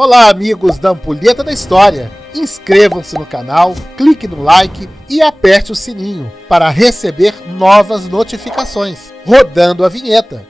Olá, amigos da Ampulheta da História! Inscrevam-se no canal, clique no like e aperte o sininho para receber novas notificações. Rodando a vinheta.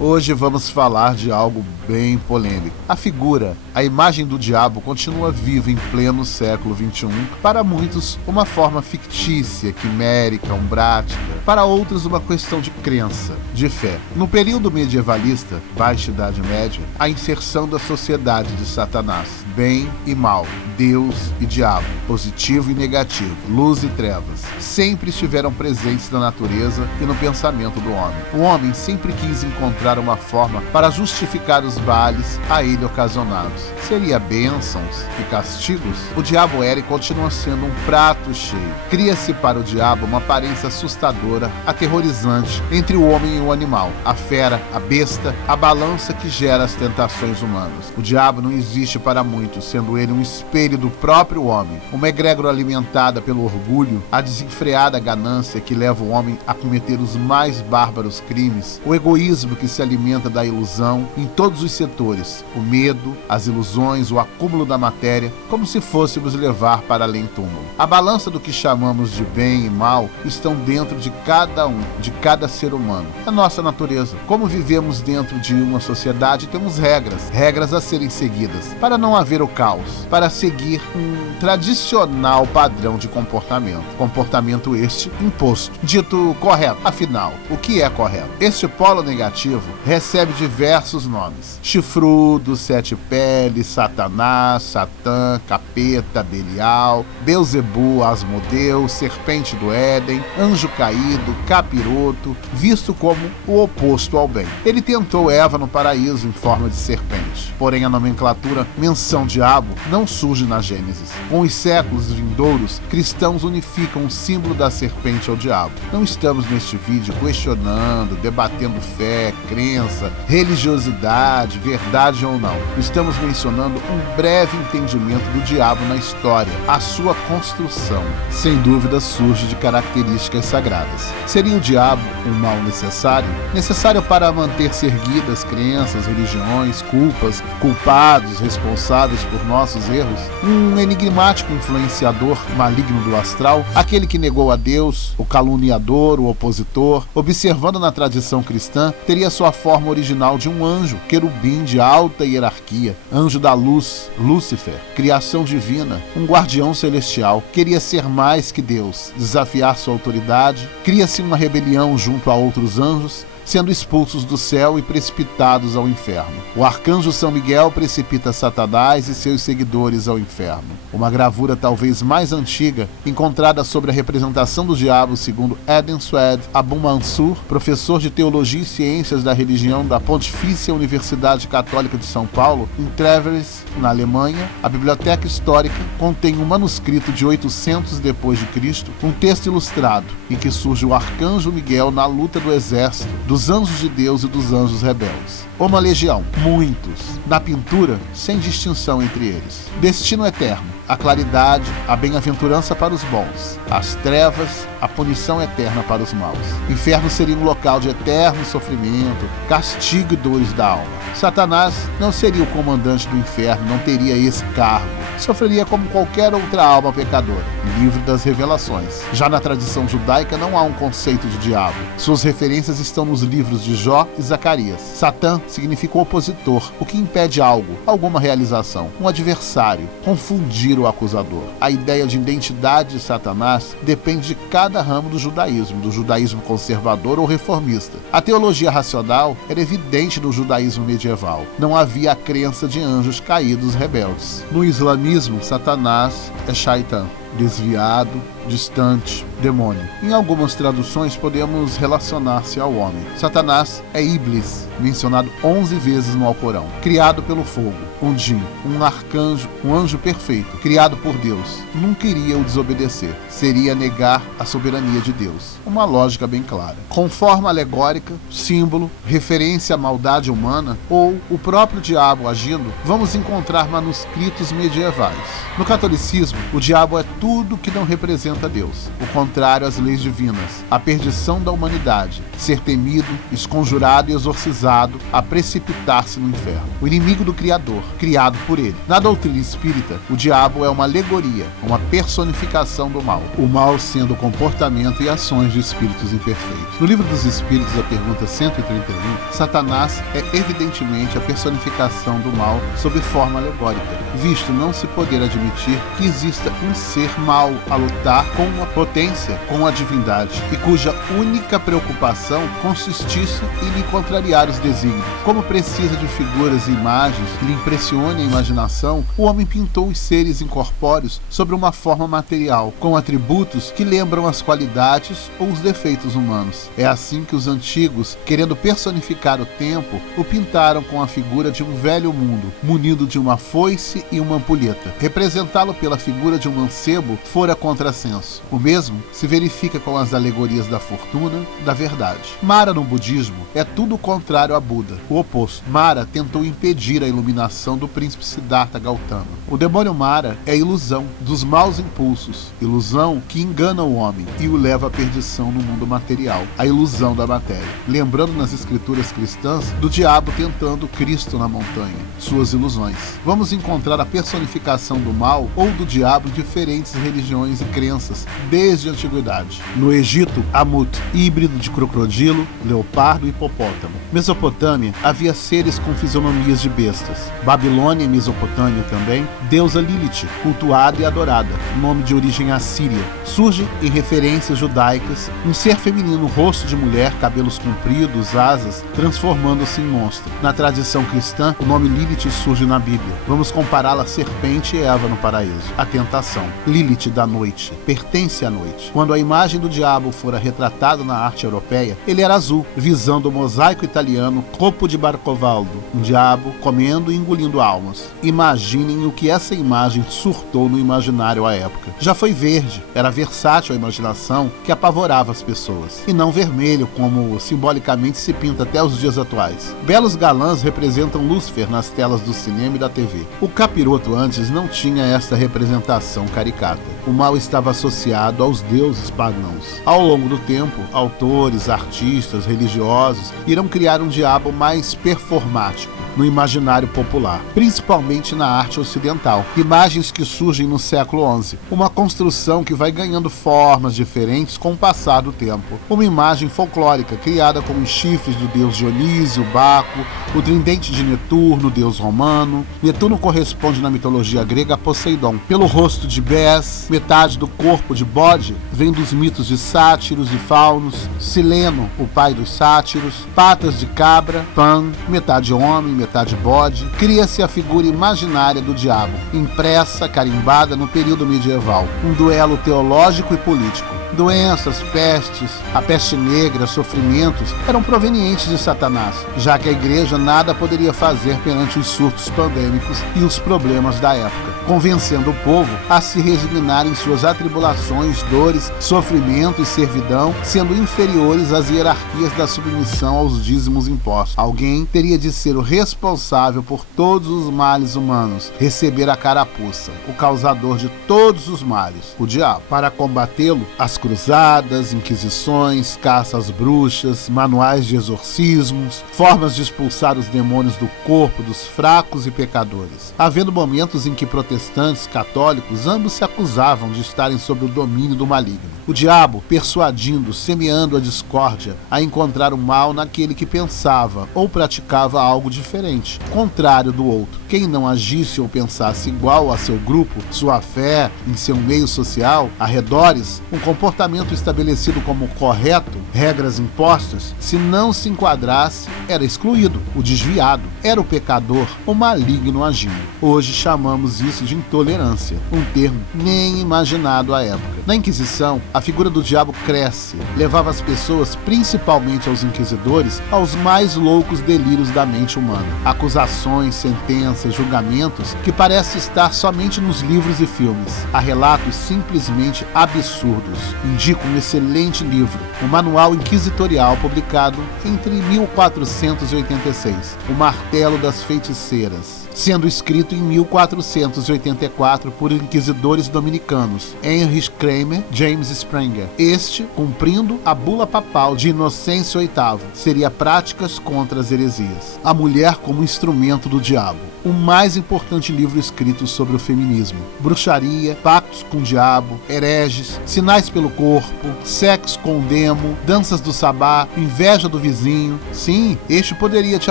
Hoje vamos falar de algo bem polêmico. A figura, a imagem do diabo continua viva em pleno século XXI. Para muitos, uma forma fictícia, quimérica, umbrática. Para outros, uma questão de crença, de fé. No período medievalista, Baixa Idade Média, a inserção da sociedade de Satanás, bem e mal, Deus e diabo, positivo e negativo, luz e trevas, sempre estiveram presentes na natureza e no pensamento do homem. O homem sempre quis encontrar uma forma para justificar os males a ele ocasionados. Seria bênçãos e castigos? O diabo era e continua sendo um prato cheio. Cria-se para o diabo uma aparência assustadora, aterrorizante entre o homem e o animal, a fera, a besta, a balança que gera as tentações humanas. O diabo não existe para muitos, sendo ele um espelho do próprio homem, uma egrégora alimentada pelo orgulho, a desenfreada ganância que leva o homem a cometer os mais bárbaros crimes, o egoísmo que se alimenta da ilusão em todos os setores, o medo, as ilusões, o acúmulo da matéria, como se fôssemos levar para além túmulo. A balança do que chamamos de bem e mal estão dentro de cada um, de cada ser humano. A nossa natureza. Como vivemos dentro de uma sociedade, temos regras a serem seguidas, para não haver o caos, para seguir um tradicional padrão de comportamento. Comportamento este imposto, dito correto. Afinal, o que é correto? Este polo negativo recebe diversos nomes: chifrudo, sete peles, Satanás, Satã, capeta, Belial, Belzebu, Asmodeu, serpente do Éden, anjo caído, capiroto, visto como o oposto ao bem. Ele tentou Eva no paraíso em forma de serpente, porém a nomenclatura menção diabo não surge na Gênesis. Com os séculos vindouros, cristãos unificam o símbolo da serpente ao diabo. Não estamos neste vídeo questionando, debatendo fé, crença, religiosidade, verdade ou não. Estamos mencionando um breve entendimento do diabo na história, a sua construção. Sem dúvida surge de características sagradas. Seria o diabo um mal necessário? Necessário para manter-se erguidas crenças, religiões, culpas, culpados, responsáveis por nossos erros? Um enigmático influenciador maligno do astral? Aquele que negou a Deus, o caluniador, o opositor? Observando na tradição cristã, teria sua forma original de um anjo, querubim de alta hierarquia, anjo da luz, Lúcifer, criação divina, um guardião celestial. Queria ser mais que Deus, desafiar sua autoridade. Cria-se uma rebelião junto a outros anjos, sendo expulsos do céu e precipitados ao inferno. O arcanjo São Miguel precipita Satanás e seus seguidores ao inferno. Uma gravura talvez mais antiga, encontrada sobre a representação do diabo segundo Eden Swed Abu Mansur, professor de Teologia e Ciências da Religião da Pontifícia Universidade Católica de São Paulo, em Treveris, na Alemanha. A biblioteca histórica contém um manuscrito de 800 d.C., um texto ilustrado, em que surge o arcanjo Miguel na luta do exército dos anjos de Deus e dos anjos rebeldes. Uma legião, muitos. Na pintura, sem distinção entre eles. Destino eterno, a claridade, a bem-aventurança para os bons. As trevas, a punição eterna para os maus. Inferno seria um local de eterno sofrimento, castigo e dores da alma. Satanás não seria o comandante do inferno, não teria esse cargo. Sofreria como qualquer outra alma pecadora, livre das revelações. Já na tradição judaica não há um conceito de diabo. Suas referências estão nos livros de Jó e Zacarias. Satã significa opositor, o que impede algo, alguma realização, um adversário, confundir o acusador. A ideia de identidade de Satanás depende de cada ramo do judaísmo conservador ou reformista. A teologia racional era evidente no judaísmo medieval. Não havia a crença de anjos caídos rebeldes. No islamismo, Satanás é Shaitan, desviado, distante, demônio. Em algumas traduções podemos relacionar-se ao homem. Satanás é Iblis, mencionado 11 vezes no Alcorão. Criado pelo fogo, um djinn, um arcanjo, um anjo perfeito, criado por Deus. Nunca iria o desobedecer. Seria negar a soberania de Deus. Uma lógica bem clara. Com forma alegórica, símbolo, referência à maldade humana ou o próprio diabo agindo, vamos encontrar manuscritos medievais. No catolicismo, o diabo é tudo que não representa Deus, o contrário às leis divinas, a perdição da humanidade, ser temido, esconjurado e exorcizado a precipitar-se no inferno. O inimigo do Criador, criado por ele. Na doutrina espírita, o diabo é uma alegoria, uma personificação do mal. O mal sendo o comportamento e ações de espíritos imperfeitos. No livro dos Espíritos, a pergunta 131, Satanás é evidentemente a personificação do mal sob forma alegórica, visto não se poder admitir que exista um ser mau a lutar com a potência, com a divindade, e cuja única preocupação consistisse em lhe contrariar os desígnios. Como precisa de figuras e imagens que lhe impressionem a imaginação, o homem pintou os seres incorpóreos sobre uma forma material, com atributos que lembram as qualidades ou os defeitos humanos. É assim que os antigos, querendo personificar o tempo, o pintaram com a figura de um velho mundo, munido de uma foice e uma ampulheta. Representá-lo pela figura de um mancebo fora contrassenso. O mesmo se verifica com as alegorias da fortuna, da verdade. Mara no budismo é tudo o contrário a Buda, o oposto. Mara tentou impedir a iluminação do príncipe Siddhartha Gautama. O demônio Mara é a ilusão dos maus impulsos, ilusão que engana o homem e o leva à perdição no mundo material, a ilusão da matéria. Lembrando nas escrituras cristãs do diabo tentando Cristo na montanha, suas ilusões. Vamos encontrar a personificação do mal ou do diabo em diferentes religiões e crenças, desde a antiguidade. No Egito, Amut, híbrido de crocodilo, leopardo e hipopótamo. Mesopotâmia, havia seres com fisionomias de bestas. Babilônia e Mesopotâmia também, deusa Lilith, cultuada e adorada, nome de origem assíria. Surge em referências judaicas um ser feminino, rosto de mulher, cabelos compridos, asas, transformando-se em monstro. Na tradição cristã, o nome Lilith surge na Bíblia. Vamos compará-la a serpente e Eva no paraíso. A tentação. Lilith da noite. Pertence à noite. Quando a imagem do diabo fora retratada na arte europeia, ele era azul, visando o mosaico italiano Copo de Barcovaldo, um diabo comendo e engolindo almas. Imaginem o que essa imagem surtou no imaginário à época. Já foi verde, era versátil a imaginação que apavorava as pessoas, e não vermelho como simbolicamente se pinta até os dias atuais. Belos galãs representam Lúcifer nas telas do cinema e da TV. O capiroto antes não tinha esta representação caricata. O mal estava associado aos deuses pagãos. Ao longo do tempo, autores, artistas, religiosos irão criar um diabo mais performático no imaginário popular, principalmente na arte ocidental. Imagens que surgem no século XI. Uma construção que vai ganhando formas diferentes com o passar do tempo. Uma imagem folclórica criada com os chifres do deus Dionísio, Baco, o tridente de Netuno, deus romano. Netuno corresponde na mitologia grega a Poseidon. Pelo rosto de Bes, metade do corpo de bode vem dos mitos de sátiros e faunos. Sileno, o pai dos sátiros. Patas de cabra, Pan, metade homem, metade bode. Cria-se a figura imaginária do diabo, impressa, carimbada no período medieval. Um duelo teológico e político. Doenças, pestes, a peste negra, sofrimentos eram provenientes de Satanás, já que a igreja nada poderia fazer perante os surtos pandêmicos e os problemas da época, convencendo o povo a se resignar em suas atribulações, dores, sofrimento e servidão, sendo inferiores às hierarquias da submissão aos dízimos impostos. Alguém teria de ser o responsável por todos os males humanos, receber a carapuça, o causador de todos os males, o diabo. Para combatê-lo, as cruzadas, inquisições, caça às bruxas, manuais de exorcismos, formas de expulsar os demônios do corpo dos fracos e pecadores. Havendo momentos em que protestantes, católicos, ambos se acusavam de estarem sob o domínio do maligno. O diabo persuadindo, semeando a discórdia, a encontrar o mal naquele que pensava ou praticava algo diferente, contrário do outro. quem não agisse ou pensasse igual a seu grupo, sua fé, em seu meio social, arredores, um comportamento estabelecido como correto, regras impostas, se não se enquadrasse, era excluído, o desviado, era o pecador, o maligno agindo. Hoje chamamos isso de intolerância, um termo nem imaginado à época. Na Inquisição, a figura do diabo cresce, levava as pessoas, principalmente aos inquisidores, aos mais loucos delírios da mente humana. Acusações, sentenças, julgamentos que parecem estar somente nos livros e filmes. Há relatos simplesmente absurdos. Indico um excelente livro, o Manual Inquisitorial, publicado entre 1486, O Martelo das Feiticeiras, sendo escrito em 1484 por inquisidores dominicanos, Heinrich Kramer, James Sprenger. Este, cumprindo a bula papal de Inocêncio VIII, seria práticas contra as heresias. A mulher como instrumento do diabo. O mais importante livro escrito sobre o feminismo. Bruxaria, pactos com o diabo, hereges, sinais pelo corpo, sexo com o demo, danças do sabá, inveja do vizinho. Sim, este poderia te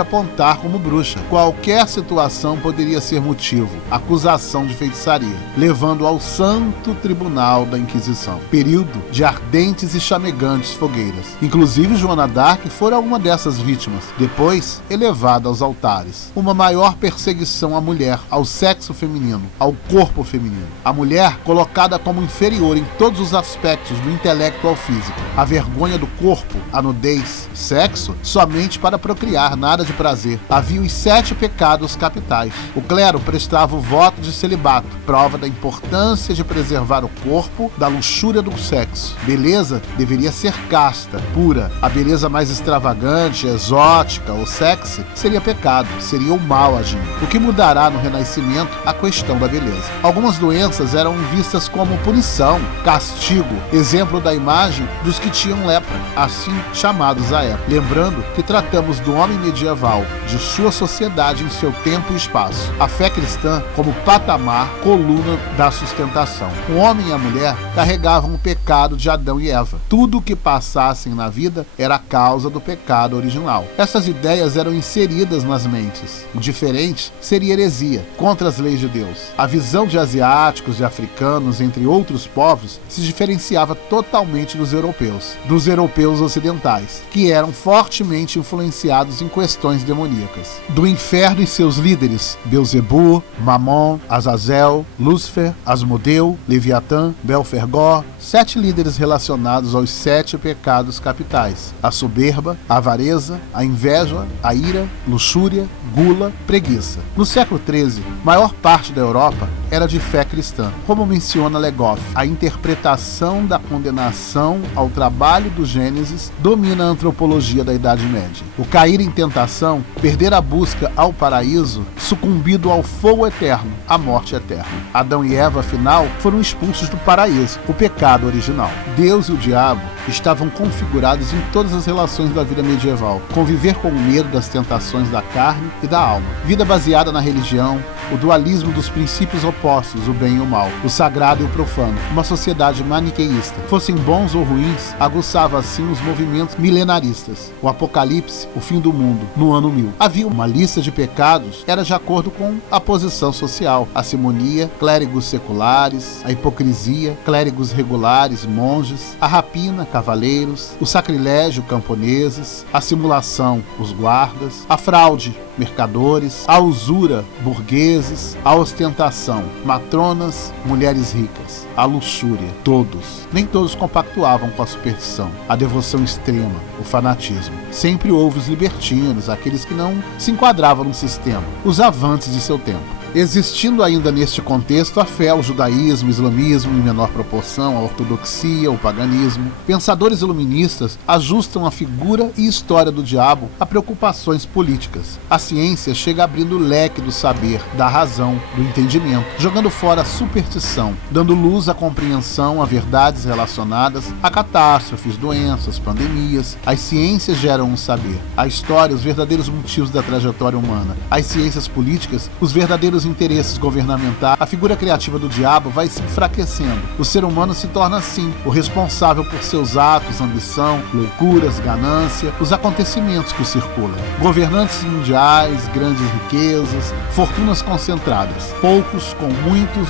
apontar como bruxa. Qualquer situação poderia ser motivo, acusação de feitiçaria, levando ao santo tribunal da Inquisição. Período de ardentes e chamegantes fogueiras. Inclusive Joana d'Arc fora uma dessas vítimas, depois elevada aos altares. Uma maior perseguição à mulher, ao sexo feminino, ao corpo feminino. A mulher colocada como inferior em todos os aspectos do intelecto ao físico. A vergonha do corpo, a nudez, sexo, somente para procriar, nada de prazer. Havia os 7 pecados capitais. O clero prestava o voto de celibato, prova da importância de preservar o corpo da luxúria do sexo. Beleza deveria ser casta, pura. A beleza mais extravagante, exótica ou sexy seria pecado, seria o mal agindo. O que mudará no Renascimento a questão da beleza. Algumas doenças eram vistas como punição, castigo, exemplo da imagem dos que tinham lepra, assim chamados à época. Lembrando que tratamos do homem medieval, de sua sociedade em seu tempo e espaço. A fé cristã como patamar, coluna da sustentação. O homem e a mulher carregavam o pecado de Adão e Eva. Tudo o que passassem na vida era a causa do pecado original. Essas ideias eram inseridas nas mentes. O diferente seria heresia, contra as leis de Deus. A visão de asiáticos, de africanos, entre outros povos, se diferenciava totalmente dos europeus ocidentais, que eram fortemente influenciados em questões demoníacas. Do inferno e seus líderes, Belzebu, Mamon, Azazel, Lúcifer, Asmodeu, Leviatã, Belfergor, 7 líderes relacionados aos 7 pecados capitais: a soberba, a avareza, a inveja, a ira, luxúria, gula, preguiça. No século XIII, maior parte da Europa era de fé cristã. Como menciona Legoff, a interpretação da condenação ao trabalho do Gênesis domina a antropologia da Idade Média. O cair em tentação, perder a busca ao paraíso, sucumbido ao fogo eterno, à morte eterna. Adão e Eva, afinal, foram expulsos do paraíso, o pecado original. Deus e o diabo estavam configurados em todas as relações da vida medieval. Conviver com o medo das tentações da carne e da alma. Vida baseada na religião, o dualismo dos princípios opostos, o bem e o mal, o sagrado e o profano. Uma sociedade maniqueísta, fossem bons ou ruins, aguçava assim os movimentos milenaristas. O apocalipse, o fim do mundo, no ano 1000. Havia uma lista de pecados, era de acordo com a posição social. A simonia, clérigos seculares, a hipocrisia, clérigos regulares, monges, a rapina, cavaleiros, o sacrilégio, camponeses, a simulação, os guardas, a fraude, mercadores, a usura, burgueses, a ostentação, matronas, mulheres ricas, a luxúria, todos. Nem todos compactuavam com a superstição, a devoção extrema, o fanatismo. Sempre houve os libertinos, aqueles que não se enquadravam no sistema, os avantes de seu tempo. Existindo ainda neste contexto a fé ao judaísmo, islamismo, em menor proporção, a ortodoxia, o paganismo. Pensadores iluministas ajustam a figura e história do diabo a preocupações políticas. A ciência chega abrindo o leque do saber, da razão, do entendimento, jogando fora a superstição, dando luz à compreensão a verdades relacionadas a catástrofes, doenças, pandemias. As ciências geram um saber. A história, os verdadeiros motivos da trajetória humana. As ciências políticas, os verdadeiros os interesses governamentais, a figura criativa do diabo vai se enfraquecendo. O ser humano se torna, assim, o responsável por seus atos, ambição, loucuras, ganância, os acontecimentos que o circulam. Governantes mundiais, grandes riquezas, fortunas concentradas. Poucos com muitos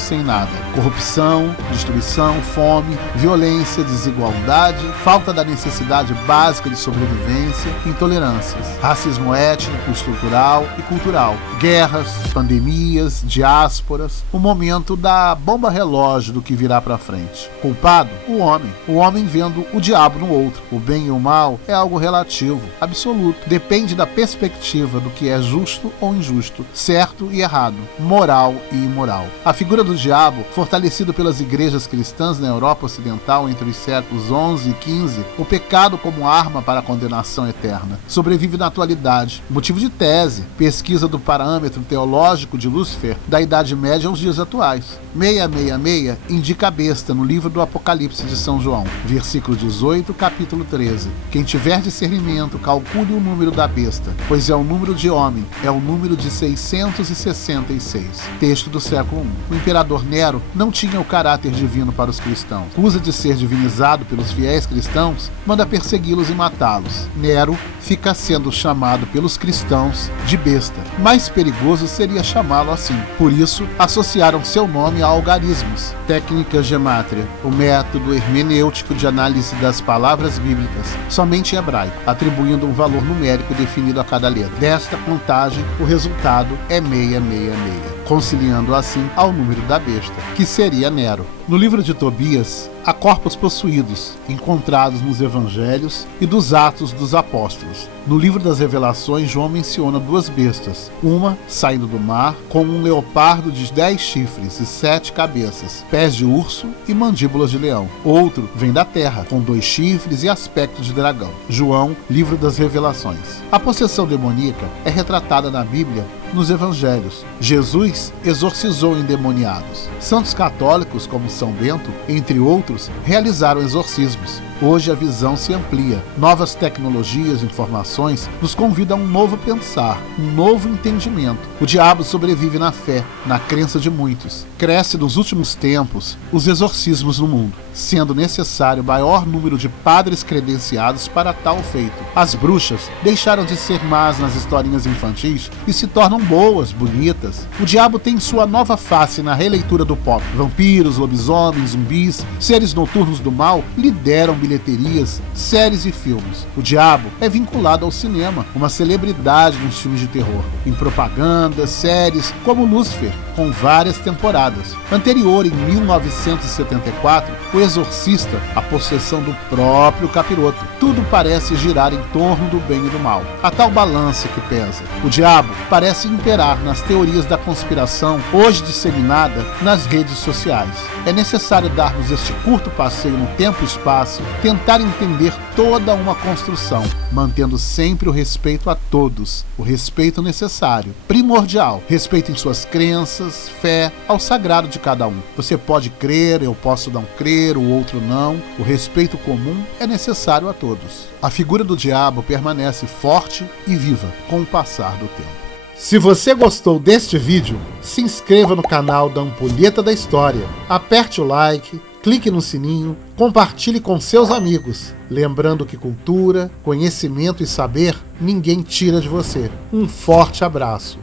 sem nada. Corrupção, destruição, fome, violência, desigualdade, falta da necessidade básica de sobrevivência, intolerâncias, racismo étnico, estrutural e cultural, guerras, pandemias, diásporas, o momento da bomba relógio do que virá para frente. Culpado? O homem vendo o diabo no outro. O bem e o mal é algo relativo, absoluto, depende da perspectiva do que é justo ou injusto, certo e errado, moral e imoral. A figura do diabo, fortalecido pelas igrejas cristãs na Europa Ocidental entre os séculos XI e XV, o pecado como arma para a condenação eterna, sobrevive na atualidade. Motivo de tese, pesquisa do parâmetro teológico de Lúcifer da Idade Média aos dias atuais. 666 indica a besta no livro do Apocalipse de São João, versículo 18, capítulo 13. Quem tiver discernimento, calcule o número da besta, pois é o número de homem, é o número de 666. Texto do século I. O imperador Nero não tinha o caráter divino para os cristãos. Acusa de ser divinizado pelos fiéis cristãos, manda persegui-los e matá-los. Nero fica sendo chamado pelos cristãos de besta. Mais perigoso seria chamá-lo assim. Por isso, associaram seu nome a algarismos, técnicas gemátria, o método hermenêutico de análise das palavras bíblicas, somente em hebraico, atribuindo um valor numérico definido a cada letra. Desta contagem, o resultado é 666. Conciliando assim ao número da besta, que seria Nero. No livro de Tobias, há corpos possuídos, encontrados nos evangelhos e dos Atos dos Apóstolos. No livro das Revelações, João menciona duas bestas, uma saindo do mar, com um leopardo de 10 chifres e 7 cabeças, pés de urso e mandíbulas de leão. Outro vem da terra, com 2 chifres e aspecto de dragão. João, livro das Revelações. A possessão demoníaca é retratada na Bíblia nos evangelhos. Jesus exorcizou endemoniados. Santos católicos, como São Bento, entre outros, realizaram exorcismos. Hoje a visão se amplia. Novas tecnologias e informações nos convidam a um novo pensar, um novo entendimento. O diabo sobrevive na fé, na crença de muitos. Cresce nos últimos tempos os exorcismos no mundo, sendo necessário maior número de padres credenciados para tal feito. As bruxas deixaram de ser más nas historinhas infantis e se tornam boas, bonitas. O diabo tem sua nova face na releitura do pop. Vampiros, lobisomens, zumbis, seres noturnos do mal lideram bilheterias, séries e filmes. O diabo é vinculado ao cinema, uma celebridade nos filmes de terror, em propagandas, séries, como Lúcifer, com várias temporadas. Anterior, em 1974, O Exorcista, a possessão do próprio capiroto. Tudo parece girar em torno do bem e do mal. A tal balança que pesa. O diabo parece imperar nas teorias da conspiração, hoje disseminada nas redes sociais. É necessário darmos este curto passeio no tempo e espaço, tentar entender toda uma construção, mantendo sempre o respeito a todos, o respeito necessário, primordial, respeito em suas crenças, fé, ao sagrado de cada um. Você pode crer, eu posso não crer, o outro não. O respeito comum é necessário a todos. A figura do diabo permanece forte e viva com o passar do tempo. Se você gostou deste vídeo, se inscreva no canal da Ampulheta da História, aperte o like, clique no sininho, compartilhe com seus amigos. Lembrando que cultura, conhecimento e saber ninguém tira de você. Um forte abraço.